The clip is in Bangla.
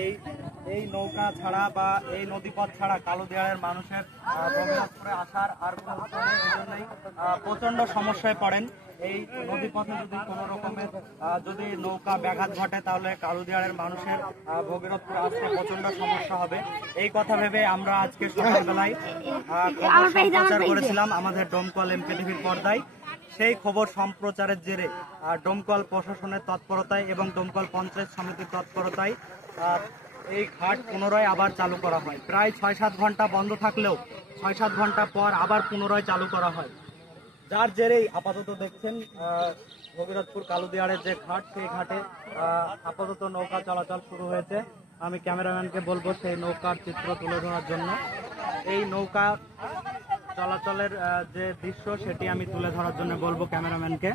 এই এই নৌকা ছাড়া বা এই নদীপথ ছাড়া কালোদিয়াড়ের মানুষের ভগীরথপুরে আসার আর কোনো উপায় নেই। এই জন্যই প্রচন্ড সমস্যায় পড়েন। এই নদীপথে যদি কোনো রকমের যদি নৌকা ব্যাঘাত ঘটে তাহলে কালোদিয়াড়ের মানুষের ভগীরথপুরে আসতে প্রচন্ড সমস্যা হবে। এই কথা ভেবে আমরা আজকে সকালবেলায় খবর সম্প্রচার করেছিলাম আমাদের ডোমকল এমকেটিভির পর্দায়। সেই খবর সম্প্রচারের জেরে ডোমকল প্রশাসনের তৎপরতায় এবং ডোমকল পঞ্চায়েত সমিতির তৎপরতায় এই ঘাট পুনরায় আবার চালু করা হয়। প্রায় ৬-৭ ঘন্টা বন্ধ থাকলেও ৬-৭ ঘন্টা পর আবার পুনরায় চালু করা হয়, যার জেরেই আপাতত দেখছেন ভগীরথপুর কালোদিয়াড়ের যে ঘাট সেই ঘাটে আপাতত নৌকা চলাচল শুরু হয়েছে। আমি ক্যামেরাম্যানকে বলবো সেই নৌকার চিত্র তুলে ধরার জন্য। এই নৌকা চলাচলের যে দৃশ্য সেটি আমি তুলে ধরার জন্য বলবো ক্যামেরাম্যানকে।